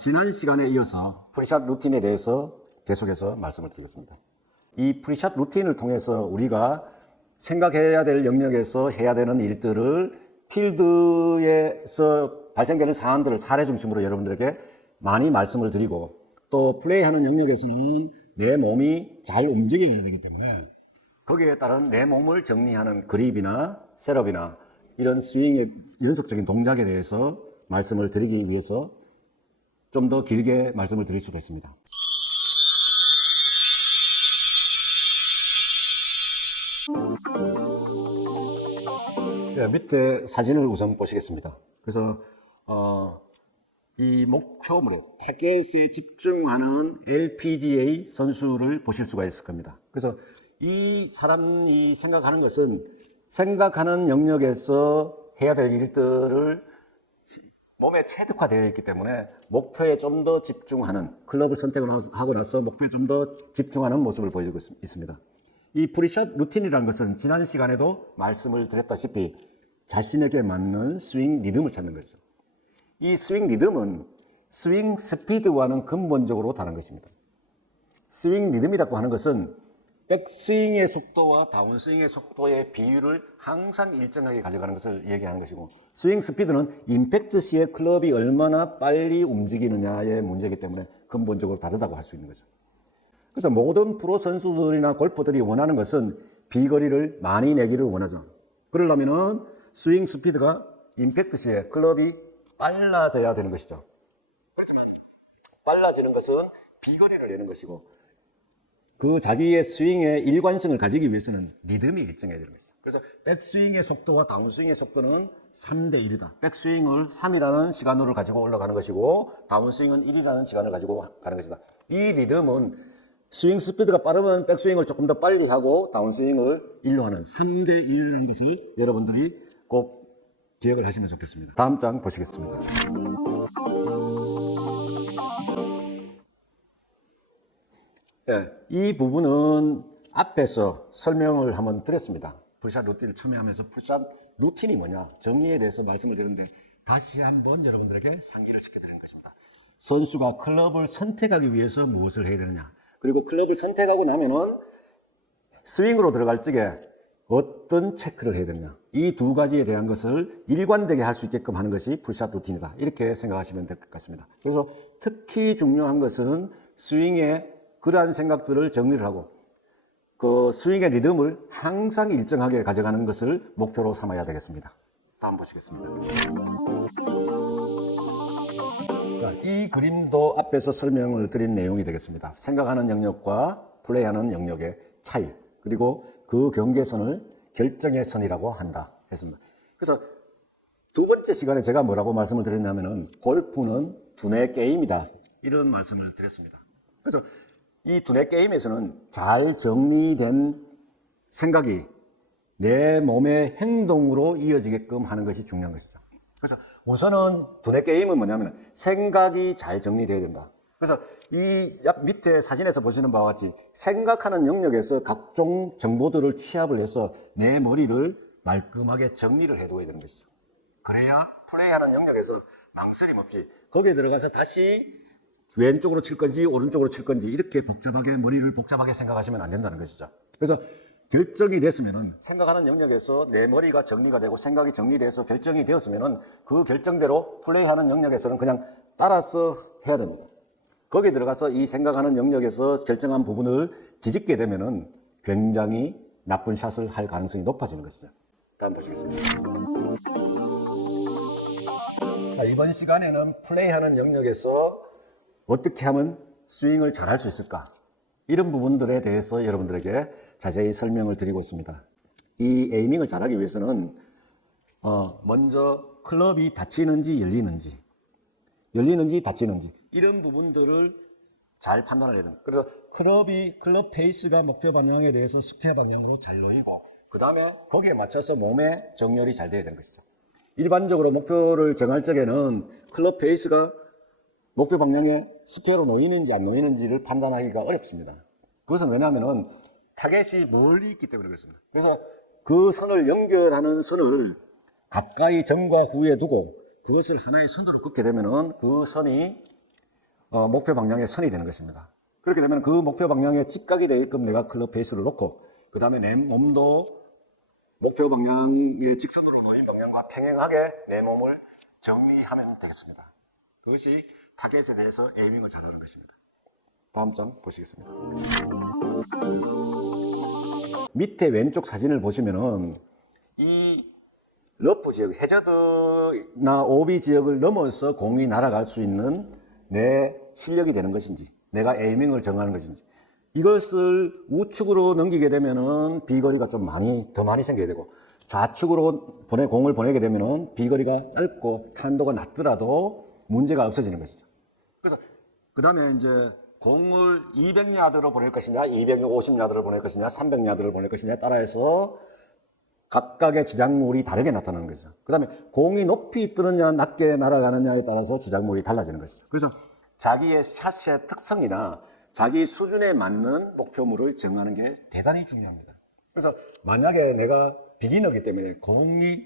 지난 시간에 이어서 프리샷 루틴에 대해서 계속해서 말씀을 드리겠습니다. 이 프리샷 루틴을 통해서 우리가 생각해야 될 영역에서 해야 되는 일들을 필드에서 발생되는 사안들을 사례 중심으로 여러분들에게 많이 말씀을 드리고, 또 플레이하는 영역에서는 내 몸이 잘 움직여야 되기 때문에 거기에 따른 내 몸을 정리하는 그립이나 셋업이나 이런 스윙의 연속적인 동작에 대해서 말씀을 드리기 위해서 좀 더 길게 말씀을 드릴 수가 있습니다. 밑에 사진을 우선 보시겠습니다. 그래서 이 목표물에 타겟에 집중하는 LPGA 선수를 보실 수가 있을 겁니다. 그래서 이 사람이 생각하는 것은 생각하는 영역에서 해야 될 일들을 몸에 체득화되어 있기 때문에 목표에 좀 더 집중하는, 클럽을 선택을 하고 나서 목표에 좀 더 집중하는 모습을 보여주고 있습니다. 이 프리샷 루틴이라는 것은 지난 시간에도 말씀을 드렸다시피 자신에게 맞는 스윙 리듬을 찾는 거죠. 이 스윙 리듬은 스윙 스피드와는 근본적으로 다른 것입니다. 스윙 리듬이라고 하는 것은 백스윙의 속도와 다운스윙의 속도의 비율을 항상 일정하게 가져가는 것을 얘기하는 것이고, 스윙 스피드는 임팩트 시에 클럽이 얼마나 빨리 움직이느냐의 문제이기 때문에 근본적으로 다르다고 할 수 있는 거죠. 그래서 모든 프로 선수들이나 골퍼들이 원하는 것은 비거리를 많이 내기를 원하죠. 그러려면은 스윙 스피드가 임팩트 시에 클럽이 빨라져야 되는 것이죠. 그렇지만 빨라지는 것은 비거리를 내는 것이고, 그 자기의 스윙의 일관성을 가지기 위해서는 리듬이 일정해야 되는 것이죠. 그래서 백스윙의 속도와 다운스윙의 속도는 3대 1이다. 백스윙을 3이라는 시간으로 가지고 올라가는 것이고, 다운스윙은 1이라는 시간을 가지고 가는 것이다. 이 리듬은 스윙 스피드가 빠르면 백스윙을 조금 더 빨리 하고 다운스윙을 1로 하는 3대 1이라는 것을 여러분들이 꼭 기억을 하시면 좋겠습니다. 다음 장 보시겠습니다. 이 부분은 앞에서 설명을 한번 드렸습니다. 풀샷 루틴을 처음에 하면서 풀샷 루틴이 뭐냐, 정의에 대해서 말씀을 드렸는데 다시 한번 여러분들에게 상기를 시켜드리는 것입니다. 선수가 클럽을 선택하기 위해서 무엇을 해야 되느냐, 그리고 클럽을 선택하고 나면은 스윙으로 들어갈 적에 어떤 체크를 해야 되느냐, 이 두 가지에 대한 것을 일관되게 할 수 있게끔 하는 것이 풀샷 루틴이다, 이렇게 생각하시면 될 것 같습니다. 그래서 특히 중요한 것은 스윙의 그러한 생각들을 정리를 하고 그 스윙의 리듬을 항상 일정하게 가져가는 것을 목표로 삼아야 되겠습니다. 다음 보시겠습니다. 자, 이 그림도 앞에서 설명을 드린 내용이 되겠습니다. 생각하는 영역과 플레이하는 영역의 차이, 그리고 그 경계선을 결정의 선이라고 한다 했습니다. 그래서 두 번째 시간에 제가 뭐라고 말씀을 드렸냐면은 골프는 두뇌 게임이다, 이런 말씀을 드렸습니다. 그래서 이 두뇌 게임에서는 잘 정리된 생각이 내 몸의 행동으로 이어지게끔 하는 것이 중요한 것이죠. 그래서 우선은 두뇌 게임은 뭐냐면 생각이 잘 정리되어야 된다. 그래서 이 밑에 사진에서 보시는 바와 같이 생각하는 영역에서 각종 정보들을 취합을 해서 내 머리를 말끔하게 정리를 해둬야 되는 것이죠. 그래야 플레이하는 영역에서 망설임 없이 거기에 들어가서 다시 왼쪽으로 칠 건지 오른쪽으로 칠 건지 이렇게 복잡하게 머리를 복잡하게 생각하시면 안 된다는 것이죠. 그래서 결정이 됐으면은 생각하는 영역에서 내 머리가 정리가 되고 생각이 정리돼서 결정이 되었으면은 그 결정대로 플레이하는 영역에서는 그냥 따라서 해야 됩니다. 거기에 들어가서 이 생각하는 영역에서 결정한 부분을 뒤집게 되면은 굉장히 나쁜 샷을 할 가능성이 높아지는 것이죠. 다음 보시겠습니다. 자, 이번 시간에는 플레이하는 영역에서 어떻게 하면 스윙을 잘할 수 있을까? 이런 부분들에 대해서 여러분들에게 자세히 설명을 드리고 있습니다. 이 에이밍을 잘하기 위해서는 먼저 클럽이 닫히는지 열리는지 닫히는지 이런 부분들을 잘 판단을 해야 됩니다. 그래서 클럽 페이스가 목표 방향에 대해서 스퀘어 방향으로 잘 놓이고, 그 다음에 거기에 맞춰서 몸의 정렬이 잘 돼야 되는 것이죠. 일반적으로 목표를 정할 적에는 클럽 페이스가 목표 방향에 스퀘어로 놓이는지 안 놓이는지를 판단하기가 어렵습니다. 그것은 왜냐하면 타겟이 멀리 있기 때문에 그렇습니다. 그래서 그 선을 연결하는 선을 가까이 전과 후에 두고 그것을 하나의 선으로 긋게 되면은 그 선이 목표 방향의 선이 되는 것입니다. 그렇게 되면 그 목표 방향에 직각이 되게끔 내가 클럽 페이스를 놓고 그 다음에 내 몸도 목표 방향의 직선으로 놓인 방향과 평행하게 내 몸을 정리하면 되겠습니다. 그것이 타겟에 대해서 에이밍을 잘하는 것입니다. 다음 장 보시겠습니다. 밑에 왼쪽 사진을 보시면은 이 러프 지역, 해저드나 오비 지역을 넘어서 공이 날아갈 수 있는 내 실력이 되는 것인지, 내가 에이밍을 정하는 것인지, 이것을 우측으로 넘기게 되면은 비거리가 좀 더 많이 생겨야 되고, 좌측으로 공을 보내게 되면은 비거리가 짧고 탄도가 낮더라도 문제가 없어지는 것이죠. 그래서 그 다음에 이제 공을 200야드로 보낼 것이냐, 250야드를 보낼 것이냐, 300야드를 보낼 것이냐에 따라서 각각의 지작물이 다르게 나타나는 거죠. 그 다음에 공이 높이 뜨느냐, 낮게 날아가느냐에 따라서 지작물이 달라지는 것이죠. 그래서 자기의 샷의 특성이나 자기 수준에 맞는 목표물을 정하는 게 대단히 중요합니다. 그래서 만약에 내가 비기너기 때문에 공이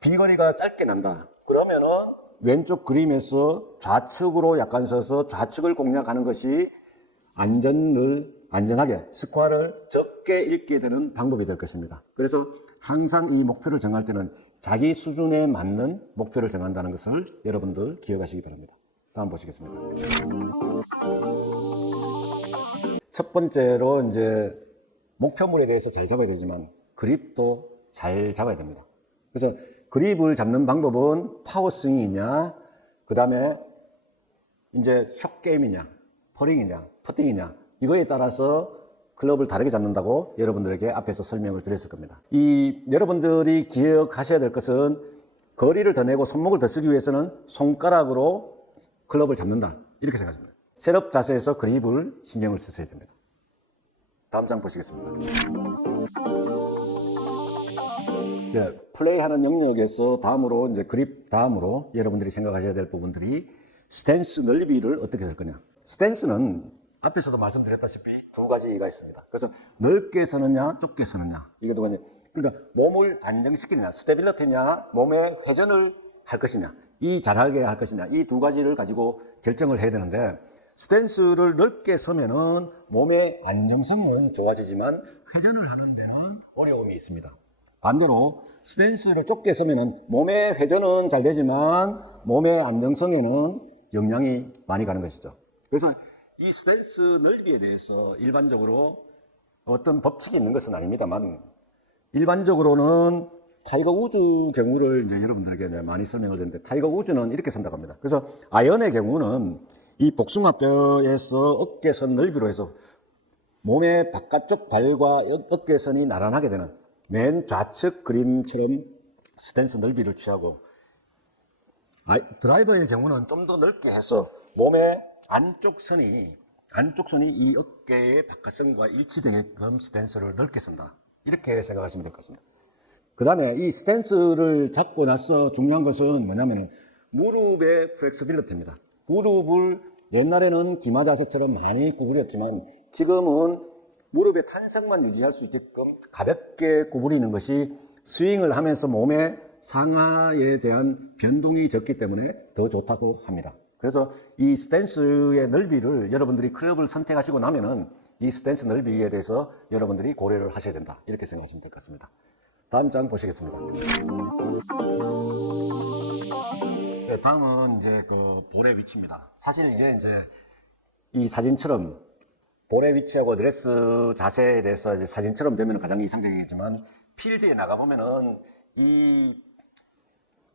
비거리가 짧게 난다. 그러면은 왼쪽 그림에서 좌측으로 약간 서서 좌측을 공략하는 것이 안전하게 스코어를 적게 읽게 되는 방법이 될 것입니다. 그래서 항상 이 목표를 정할 때는 자기 수준에 맞는 목표를 정한다는 것을 여러분들 기억하시기 바랍니다. 다음 보시겠습니다. 첫 번째로 이제 목표물에 대해서 잘 잡아야 되지만 그립도 잘 잡아야 됩니다. 그래서 그립을 잡는 방법은 파워스윙이냐, 그 다음에 이제 숏게임이냐, 퍼링이냐, 퍼팅이냐, 이거에 따라서 클럽을 다르게 잡는다고 여러분들에게 앞에서 설명을 드렸을 겁니다. 여러분들이 기억하셔야 될 것은 거리를 더 내고 손목을 더 쓰기 위해서는 손가락으로 클럽을 잡는다. 이렇게 생각합니다. 셋업 자세에서 그립을 신경을 쓰셔야 됩니다. 다음 장 보시겠습니다. 네, 플레이하는 영역에서 다음으로 이제 그립 다음으로 여러분들이 생각하셔야 될 부분들이 스탠스 넓이를 어떻게 할 거냐. 스탠스는 앞에서도 말씀드렸다시피 두 가지가 있습니다. 그래서 넓게 서느냐, 좁게 서느냐. 이게 두 가지. 그러니까 몸을 안정시키느냐, 스테빌리티냐, 몸의 회전을 할 것이냐, 잘하게 할 것이냐, 이 두 가지를 가지고 결정을 해야 되는데, 스탠스를 넓게 서면은 몸의 안정성은 좋아지지만 회전을 하는 데는 어려움이 있습니다. 반대로 스탠스를 좁게 서면은 몸의 회전은 잘 되지만 몸의 안정성에는 영향이 많이 가는 것이죠. 그래서 이 스탠스 넓이에 대해서 일반적으로 어떤 법칙이 있는 것은 아닙니다만, 일반적으로는 타이거 우즈 경우를 이제 여러분들에게 많이 설명을 드렸는데, 타이거 우즈는 이렇게 선다고 합니다. 그래서 아연의 경우는 이 복숭아뼈에서 어깨선 넓이로 해서 몸의 바깥쪽 발과 어깨선이 나란하게 되는 맨 좌측 그림처럼 스탠스 넓이를 취하고, 드라이버의 경우는 좀 더 넓게 해서 몸의 안쪽 선이 이 어깨의 바깥선과 일치되게끔 스탠스를 넓게 쓴다. 이렇게 생각하시면 될 것 같습니다. 그 다음에 이 스탠스를 잡고 나서 중요한 것은 뭐냐면은 무릎의 플렉서빌리티입니다. 무릎을 옛날에는 기마 자세처럼 많이 구부렸지만 지금은 무릎의 탄성만 유지할 수 있게끔 가볍게 구부리는 것이 스윙을 하면서 몸의 상하에 대한 변동이 적기 때문에 더 좋다고 합니다. 그래서 이 스탠스의 넓이를 여러분들이 클럽을 선택하시고 나면은 이 스탠스 넓이에 대해서 여러분들이 고려를 하셔야 된다. 이렇게 생각하시면 될 것 같습니다. 다음 장 보시겠습니다. 네, 다음은 이제 그 볼의 위치입니다. 사실 이게 이제 이 사진처럼 볼의 위치하고 드레스 자세에 대해서 이제 사진처럼 되면 가장 이상적이겠지만 필드에 나가보면은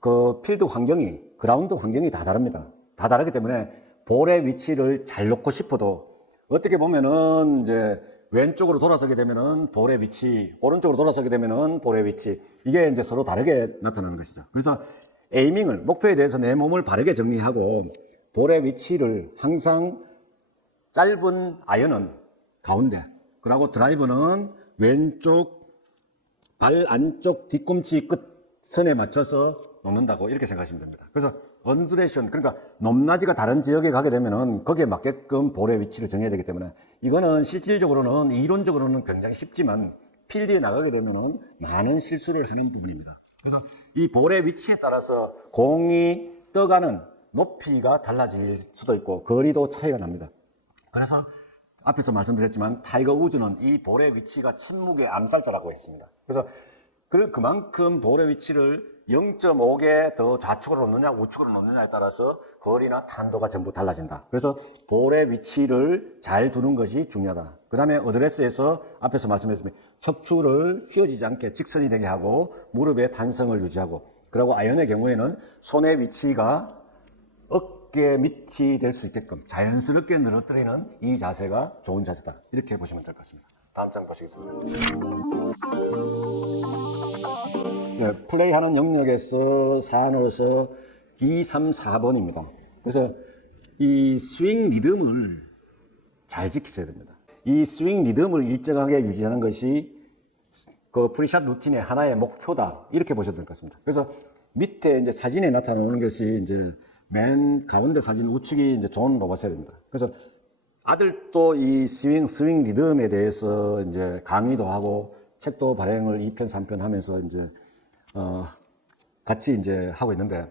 그 필드 환경이, 그라운드 환경이 다 다릅니다. 다 다르기 때문에 볼의 위치를 잘 놓고 싶어도 어떻게 보면은 이제 왼쪽으로 돌아서게 되면은 볼의 위치, 오른쪽으로 돌아서게 되면은 볼의 위치, 이게 이제 서로 다르게 나타나는 것이죠. 그래서 에이밍을, 목표에 대해서 내 몸을 바르게 정리하고 볼의 위치를 항상 짧은 아이언은 가운데, 그리고 드라이버는 왼쪽 발 안쪽 뒤꿈치 끝선에 맞춰서 놓는다고 이렇게 생각하시면 됩니다. 그래서 언드레이션, 그러니까 높낮이가 다른 지역에 가게 되면은 거기에 맞게끔 볼의 위치를 정해야 되기 때문에 이거는 실질적으로는 이론적으로는 굉장히 쉽지만 필드에 나가게 되면은 많은 실수를 하는 부분입니다. 그래서 이 볼의 위치에 따라서 공이 떠가는 높이가 달라질 수도 있고 거리도 차이가 납니다. 그래서 앞에서 말씀드렸지만 타이거 우즈는 이 볼의 위치가 침묵의 암살자라고 했습니다. 그래서 그만큼 볼의 위치를 0.5개 더 좌측으로 놓느냐 우측으로 놓느냐에 따라서 거리나 탄도가 전부 달라진다. 그래서 볼의 위치를 잘 두는 것이 중요하다. 그 다음에 어드레스에서 앞에서 말씀했습니다. 척추를 휘어지지 않게 직선이 되게 하고 무릎의 탄성을 유지하고, 그리고 아이언의 경우에는 손의 위치가 어깨 밑이 될 수 있게끔 자연스럽게 늘어뜨리는 이 자세가 좋은 자세다. 이렇게 보시면 될 것 같습니다. 다음 장 보시겠습니다. 예, 플레이하는 영역에서 사안으로서 2, 3, 4번입니다. 그래서 이 스윙 리듬을 잘 지키셔야 됩니다. 이 스윙 리듬을 일정하게 유지하는 것이 그 프리샷 루틴의 하나의 목표다. 이렇게 보셔도 될 것 같습니다. 그래서 밑에 이제 사진에 나타나는 것이 이제 맨 가운데 사진 우측이 이제 존 로바셀입니다. 그래서 아들도 이 스윙 리듬에 대해서 이제 강의도 하고 책도 발행을 2편, 3편 하면서 이제 같이 이제 하고 있는데,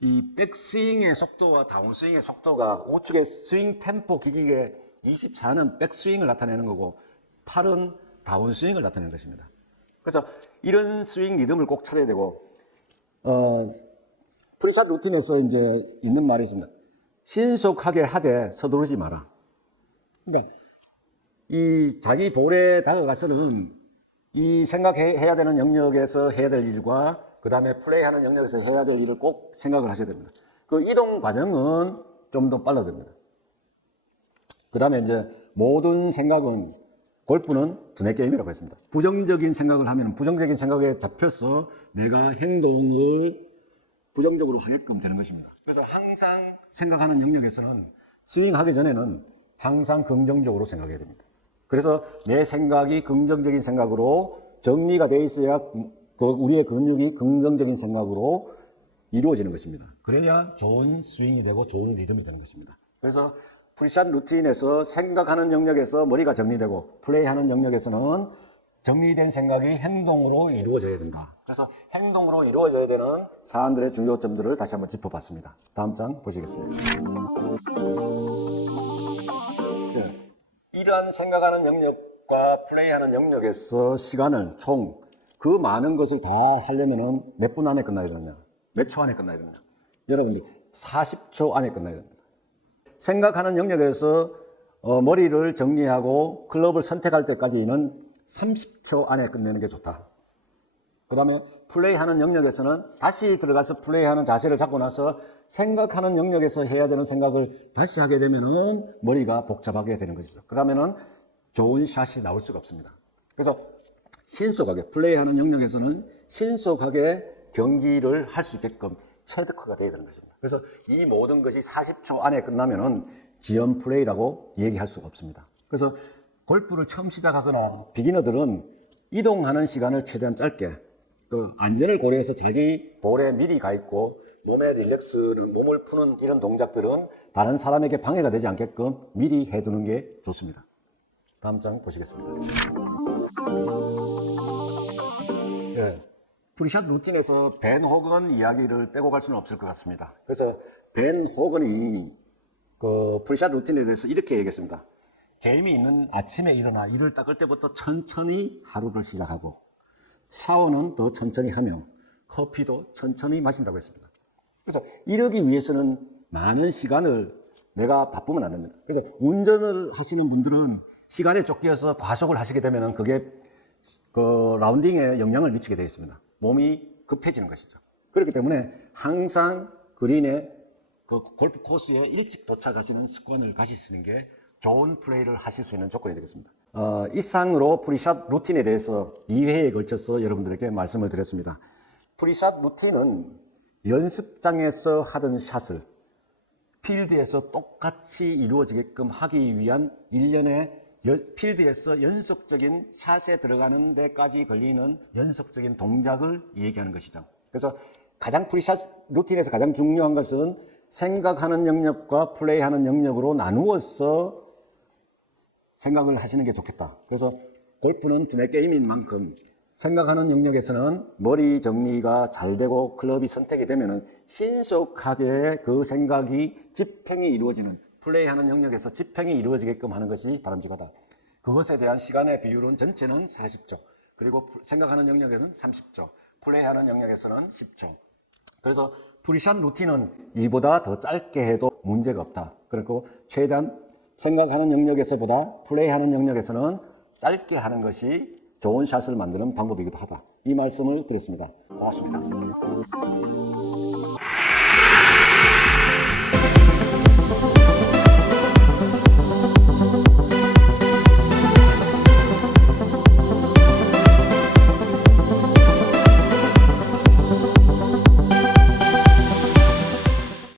이 백스윙의 속도와 다운스윙의 속도가 우측의 스윙 템포 기기의 24는 백스윙을 나타내는 거고 8은 다운스윙을 나타내는 것입니다. 그래서 이런 스윙 리듬을 꼭 찾아야 되고, 프리샷 루틴에서 이제 있는 말이 있습니다. 신속하게 하되 서두르지 마라. 그러니까 이 자기 볼에 다가가서는 이 생각해야 되는 영역에서 해야 될 일과 그 다음에 플레이하는 영역에서 해야 될 일을 꼭 생각을 하셔야 됩니다. 그 이동 과정은 좀 더 빨라야 됩니다. 그 다음에 이제 모든 생각은, 골프는 두뇌 게임이라고 했습니다. 부정적인 생각을 하면 부정적인 생각에 잡혀서 내가 행동을 부정적으로 하게끔 되는 것입니다. 그래서 항상 생각하는 영역에서는 스윙하기 전에는 항상 긍정적으로 생각해야 됩니다. 그래서 내 생각이 긍정적인 생각으로 정리가 되어 있어야 우리의 근육이 긍정적인 생각으로 이루어지는 것입니다. 그래야 좋은 스윙이 되고 좋은 리듬이 되는 것입니다. 그래서 프리샷 루틴에서 생각하는 영역에서 머리가 정리되고 플레이하는 영역에서는 정리된 생각이 행동으로 이루어져야 된다. 그래서 행동으로 이루어져야 되는 사안들의 중요점들을 다시 한번 짚어봤습니다. 다음 장 보시겠습니다. 네. 이러한 생각하는 영역과 플레이하는 영역에서 시간을 총 그 많은 것을 다 하려면 몇 분 안에 끝나야 되느냐, 몇 초 안에 끝나야 되느냐. 여러분들 40초 안에 끝나야 됩니다. 생각하는 영역에서 머리를 정리하고 클럽을 선택할 때까지는 30초 안에 끝내는 게 좋다. 그 다음에 플레이하는 영역에서는 다시 들어가서 플레이하는 자세를 잡고 나서 생각하는 영역에서 해야 되는 생각을 다시 하게 되면은 머리가 복잡하게 되는 것이죠. 그러면은 좋은 샷이 나올 수가 없습니다. 그래서 신속하게 플레이하는 영역에서는 신속하게 경기를 할 수 있게끔 체득가 되어야 되는 것입니다. 그래서 이 모든 것이 40초 안에 끝나면은 지연 플레이라고 얘기할 수가 없습니다. 그래서 골프를 처음 시작하거나 비기너들은 이동하는 시간을 최대한 짧게, 그 안전을 고려해서 자기 볼에 미리 가 있고 몸의 릴렉스는, 몸을 푸는 이런 동작들은 다른 사람에게 방해가 되지 않게끔 미리 해두는 게 좋습니다. 다음 장 보시겠습니다. 예, 프리샷 루틴에서 벤 호건 이야기를 빼고 갈 수는 없을 것 같습니다. 그래서 벤 호건이 그 프리샷 루틴에 대해서 이렇게 얘기했습니다. 게임이 있는 아침에 일어나 이를 닦을 때부터 천천히 하루를 시작하고 샤워는 더 천천히 하며 커피도 천천히 마신다고 했습니다. 그래서 이러기 위해서는 많은 시간을, 내가 바쁘면 안 됩니다. 그래서 운전을 하시는 분들은 시간에 쫓겨서 과속을 하시게 되면 그게 그 라운딩에 영향을 미치게 되어 있습니다. 몸이 급해지는 것이죠. 그렇기 때문에 항상 그린에, 그 골프 코스에 일찍 도착하시는 습관을 가지시는 게 좋은 플레이를 하실 수 있는 조건이 되겠습니다. 이상으로 프리샷 루틴에 대해서 2회에 걸쳐서 여러분들에게 말씀을 드렸습니다. 프리샷 루틴은 연습장에서 하던 샷을 필드에서 똑같이 이루어지게끔 하기 위한 일련의 필드에서 연속적인 샷에 들어가는 데까지 걸리는 연속적인 동작을 얘기하는 것이죠. 그래서 프리샷 루틴에서 가장 중요한 것은 생각하는 영역과 플레이하는 영역으로 나누어서 생각을 하시는 게 좋겠다. 그래서 골프는 두뇌 게임인 만큼 생각하는 영역에서는 머리 정리가 잘 되고 클럽이 선택이 되면은 신속하게 그 생각이 집행이 이루어지는, 플레이하는 영역에서 집행이 이루어지게끔 하는 것이 바람직하다. 그것에 대한 시간의 비율은 전체는 40초, 그리고 생각하는 영역에서는 30초, 플레이하는 영역에서는 10초. 그래서 프리샷 루틴은 이보다 더 짧게 해도 문제가 없다. 그리고 최대한 생각하는 영역에서보다 플레이하는 영역에서는 짧게 하는 것이 좋은 샷을 만드는 방법이기도 하다. 이 말씀을 드렸습니다. 고맙습니다.